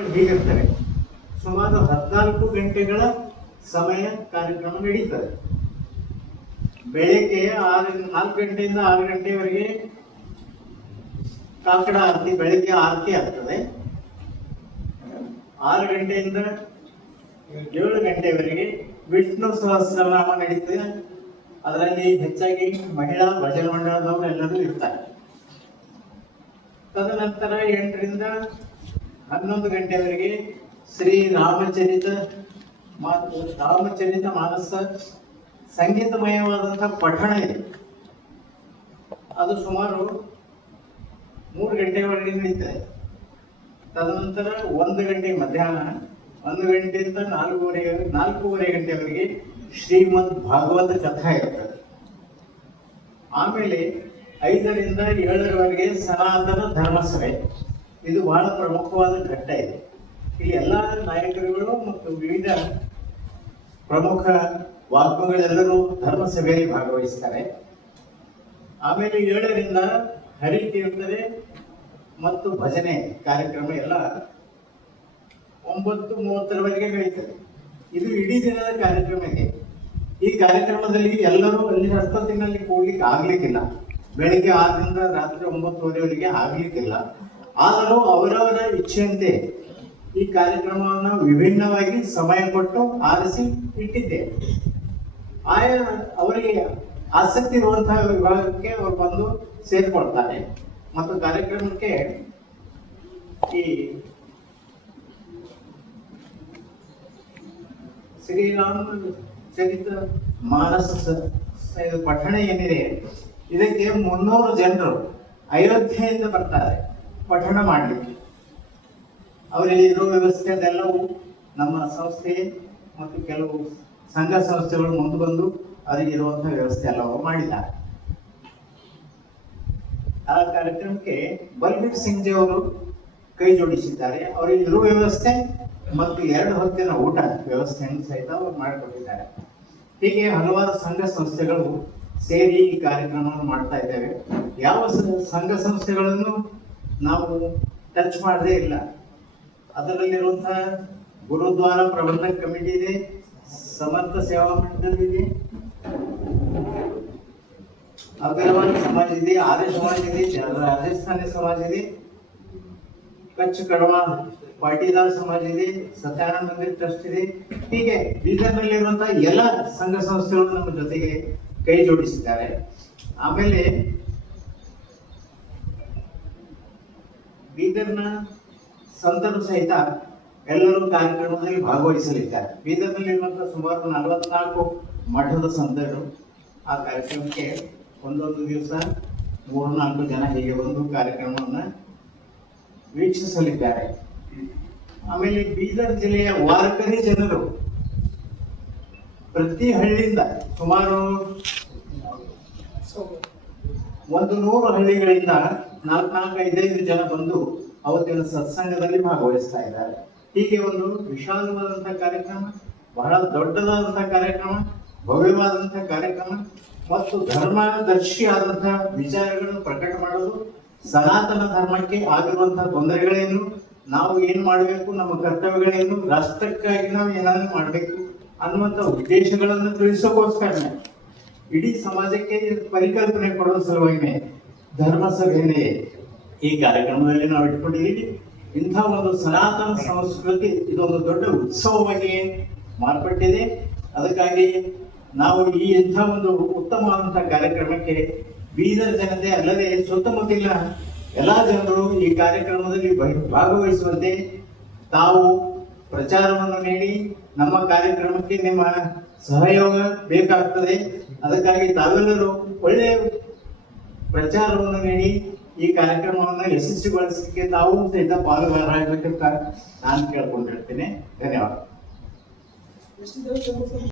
ಕಾರ್ಯಕ್ರಮಗಳು ಹೀಗಿರ್ತವೆ. ಸುಮಾರು 14 ಗಂಟೆಗಳ ಸಮಯ ಕಾರ್ಯಕ್ರಮ ನಡೀತದೆ. ಬೆಳಗ್ಗೆ 4 ಗಂಟೆಯಿಂದ 6 ಗಂಟೆವರೆಗೆ ಕಾಕಡ ಆರತಿ, ಬೆಳಗ್ಗೆ ಆರತಿ ಆಗ್ತದೆ. 6 ಗಂಟೆಯಿಂದ 7 ಗಂಟೆವರೆಗೆ ವಿಷ್ಣು ಸಹಸ್ರನಾಮ ನಡೀತದೆ. ಅದರಲ್ಲಿ ಹೆಚ್ಚಾಗಿ ಮಹಿಳಾ ಭಜನ ಮಂಡಳದವರು ಎಲ್ಲರೂ ಇರ್ತಾರೆ. ತದನಂತರ 8 ರಿಂದ 11 ಗಂಟೆವರೆಗೆ ಶ್ರೀ ರಾಮಚರಿತ ಮಾನಸ ಸಂಗೀತಮಯವಾದಂತಹ ಪಠಣ ಇದೆ. ಅದು ಸುಮಾರು 3 ಗಂಟೆವರೆಗೆ ನಡೀತದೆ. ತದನಂತರ 1 ಗಂಟೆ ಮಧ್ಯಾಹ್ನ 1 ಗಂಟೆಯಿಂದ 4:30 ಗಂಟೆವರೆಗೆ ಶ್ರೀಮದ್ ಭಾಗವತ ಕಥಾ ಇರ್ತದೆ. ಆಮೇಲೆ 5 ರಿಂದ 7ರವರೆಗೆ ಸನಾತನ ಧರ್ಮಸಭೆ. ಇದು ಬಹಳ ಪ್ರಮುಖವಾದ ಘಟ್ಟ ಇದೆ. ಇಲ್ಲಿ ಎಲ್ಲ ನಾಯಕರುಗಳು ಮತ್ತು ವಿವಿಧ ಪ್ರಮುಖ ವಾಗ್ಮಿಗಳೆಲ್ಲರೂ ಧರ್ಮಸಭೆಯಲ್ಲಿ ಭಾಗವಹಿಸ್ತಾರೆ. ಆಮೇಲೆ 7 ರಿಂದ ಹರಿಕೀರ್ತನೆ ಮತ್ತು ಭಜನೆ ಕಾರ್ಯಕ್ರಮ ಎಲ್ಲ 9:30ರವರೆಗೆ ನಡೀತದೆ. ಇದು ಇಡೀ ದಿನದ ಕಾರ್ಯಕ್ರಮ ಇದೆ. ಈ ಕಾರ್ಯಕ್ರಮದಲ್ಲಿ ಎಲ್ಲರೂ ಅಲ್ಲಿ ಹಸ್ತತಿನಲ್ಲಿ ಕೂಡ್ಲಿಕ್ಕೆ ಆಗ್ಲಿಕ್ಕಿಲ್ಲ. ಬೆಳಿಗ್ಗೆ 6 ರಿಂದ ರಾತ್ರಿ 9:30ವರೆಗೆ ಆಗ್ಲಿಕ್ಕಿಲ್ಲ. ಆದರೂ ಅವರವರ ಇಚ್ಛೆಯಂತೆ ಈ ಕಾರ್ಯಕ್ರಮವನ್ನು ವಿಭಿನ್ನವಾಗಿ ಸಮಯ ಕೊಟ್ಟು ಆರಿಸಿ ಇಟ್ಟಿದ್ದೇವೆ. ಆಯಾ ಅವರಿಗೆ ಆಸಕ್ತಿ ಇರುವಂತಹ ವಿಭಾಗಕ್ಕೆ ಅವರು ಬಂದು ಸೇರ್ಕೊಳ್ತಾರೆ. ಮತ್ತು ಕಾರ್ಯಕ್ರಮಕ್ಕೆ ಈ ಶ್ರೀರಾಮ ಚರಿತ ಮಾನಸ ಪಠಣ ಏನಿದೆ, ಇದಕ್ಕೆ 300 ಜನರು ಅಯೋಧ್ಯೆಯಿಂದ ಬರ್ತಾರೆ ಪಠಣ ಮಾಡಲಿಕ್ಕೆ. ಅವರಿಗೆ ಇರೋ ವ್ಯವಸ್ಥೆ ಅದೆಲ್ಲವೂ ನಮ್ಮ ಸಂಸ್ಥೆ ಮತ್ತು ಕೆಲವು ಸಂಘ ಸಂಸ್ಥೆಗಳು ಮುಂದೆ ಬಂದು ಅವರಿಗೆ ಇರುವಂತಹ ವ್ಯವಸ್ಥೆ ಎಲ್ಲವೂ ಮಾಡಿದ್ದಾರೆ. ಆ ಕಾರ್ಯಕ್ರಮಕ್ಕೆ ಬಲ್ಬೀರ್ ಸಿಂಗ್ ಜಿ ಅವರು ಕೈ ಜೋಡಿಸಿದ್ದಾರೆ. ಅವರಿಗೆ ಇರುವ ವ್ಯವಸ್ಥೆ ಮತ್ತು 2 ಹೊತ್ತಿನ ಊಟ ವ್ಯವಸ್ಥೆಯನ್ನು ಸಹಿತ ಅವರು ಮಾಡಿಕೊಟ್ಟಿದ್ದಾರೆ. ಹೀಗೆ ಹಲವಾರು ಸಂಘ ಸಂಸ್ಥೆಗಳು ಸೇರಿ ಈ ಕಾರ್ಯಕ್ರಮವನ್ನು ಮಾಡ್ತಾ ಇದ್ದೇವೆ. ಯಾವ ಸಂಘ ಸಂಸ್ಥೆಗಳನ್ನು ನಾವು ಟಚ್ ಮಾಡದೇ ಇಲ್ಲ. ಅದರಲ್ಲಿರುವಂತಹ ಗುರುದ್ವಾರ ಪ್ರಬಂಧಕ ಕಮಿಟಿ ಇದೆ, ಸಮರ್ಥ ಸೇವಾ ಮಂಡಳ ಇದೆ, ಅಗ್ರವಾಲ್ ಸಮಾಜ ಇದೆ, ಆರ್ಯ ಸಮಾಜ ಇದೆ, ರಾಜಸ್ಥಾನಿ ಸಮಾಜ ಇದೆ, ಕಚ್ ಕಡವಾ ಪಾಟೀದಾರ್ ಸಮಾಜ ಇದೆ, ಸತ್ಯಾನಂದ ಮಂದಿರ್ ಟ್ರಸ್ಟ್ ಇದೆ. ಹೀಗೆ ಬೀದರ್ನಲ್ಲಿರುವಂತಹ ಎಲ್ಲ ಸಂಘ ಸಂಸ್ಥೆಗಳು ನಮ್ಮ ಜೊತೆಗೆ ಕೈ ಜೋಡಿಸಿದ್ದಾರೆ. ಆಮೇಲೆ ಬೀದರ್ನ ಸಂತರು ಸಹಿತ ಎಲ್ಲರೂ ಕಾರ್ಯಕ್ರಮದಲ್ಲಿ ಭಾಗವಹಿಸಲಿದ್ದಾರೆ. ಬೀದರ್ನಲ್ಲಿರುವಂತಹ ಸುಮಾರು 44 ಮಠದ ಸಂತರು ಆ ಕಾರ್ಯಕ್ರಮಕ್ಕೆ ಒಂದೊಂದು ದಿವಸ 3-4 ಜನ ಹೀಗೆ ಬಂದು ಕಾರ್ಯಕ್ರಮವನ್ನು ವೀಕ್ಷಿಸಲಿದ್ದಾರೆ. ಆಮೇಲೆ ಬೀದರ್ ಜಿಲ್ಲೆಯ ವಾರಕರಿ ಜನರು ಪ್ರತಿ ಹಳ್ಳಿಯಿಂದ ಸುಮಾರು 100 ಹಳ್ಳಿಗಳಿಂದ 4-5 ಜನ ಬಂದು ಅವತ್ತಿನ ಸತ್ಸಂಗದಲ್ಲಿ ಭಾಗವಹಿಸ್ತಾ ಇದ್ದಾರೆ. ಹೀಗೆ ಒಂದು ವಿಶಾಲವಾದಂತಹ ಕಾರ್ಯಕ್ರಮ, ಬಹಳ ದೊಡ್ಡದಾದಂತಹ ಕಾರ್ಯಕ್ರಮ, ಭವ್ಯವಾದಂತಹ ಕಾರ್ಯಕ್ರಮ ಮತ್ತು ಧರ್ಮದರ್ಶಿಯಾದಂತಹ ವಿಚಾರಗಳನ್ನು ಪ್ರಕಟ ಮಾಡೋದು, ಸನಾತನ ಧರ್ಮಕ್ಕೆ ಆಗಿರುವಂತಹ ತೊಂದರೆಗಳೇನು, ನಾವು ಏನು ಮಾಡಬೇಕು, ನಮ್ಮ ಕರ್ತವ್ಯಗಳೇನು, ರಾಷ್ಟ್ರಕ್ಕಾಗಿ ನಾವು ಏನಾದ್ರು ಮಾಡಬೇಕು ಅನ್ನುವಂಥ ಉದ್ದೇಶಗಳನ್ನು ತಿಳಿಸೋಕೋಸ್ಕರ ಇಡೀ ಸಮಾಜಕ್ಕೆ ಪರಿಕಲ್ಪನೆ ಕೊಡುವ ಸಲುವಾಗಿ ಧರ್ಮಸಭೆಯೇ ಈ ಕಾರ್ಯಕ್ರಮದಲ್ಲಿ ನಾವು ಇಟ್ಕೊಂಡಿದ್ದೀವಿ. ಇಂಥ ಒಂದು ಸನಾತನ ಸಂಸ್ಕೃತಿ ಇದೊಂದು ದೊಡ್ಡ ಉತ್ಸವವಾಗಿ ಮಾರ್ಪಟ್ಟಿದೆ. ಅದಕ್ಕಾಗಿ ನಾವು ಈ ಇಂಥ ಒಂದು ಉತ್ತಮವಾದಂತಹ ಕಾರ್ಯಕ್ರಮಕ್ಕೆ ಬೀದರ್ ಜನತೆ ಅಲ್ಲದೆ ಸುತ್ತಮುತ್ತಲಿನ ಎಲ್ಲ ಜನರು ಈ ಕಾರ್ಯಕ್ರಮದಲ್ಲಿ ಭಾಗವಹಿಸುವಂತೆ ತಾವು ಪ್ರಚಾರವನ್ನು ನೀಡಿ ನಮ್ಮ ಕಾರ್ಯಕ್ರಮಕ್ಕೆ ನಿಮ್ಮ ಸಹಯೋಗ ಬೇಕಾಗ್ತದೆ. ಅದಕ್ಕಾಗಿ ತಾವೆಲ್ಲರೂ ಒಳ್ಳೆಯ ಪ್ರಚಾರವನ್ನು ನೀಡಿ ಈ ಕಾರ್ಯಕ್ರಮವನ್ನು ಯಶಸ್ವಿಗೊಳಿಸಲಿಕ್ಕೆ ತಾವು ಸಹಿತ ಪಾಲುಗಾರರಾಗಬೇಕಂತ ನಾನು ಕೇಳ್ಕೊಂಡಿರ್ತೇನೆ. ಧನ್ಯವಾದ.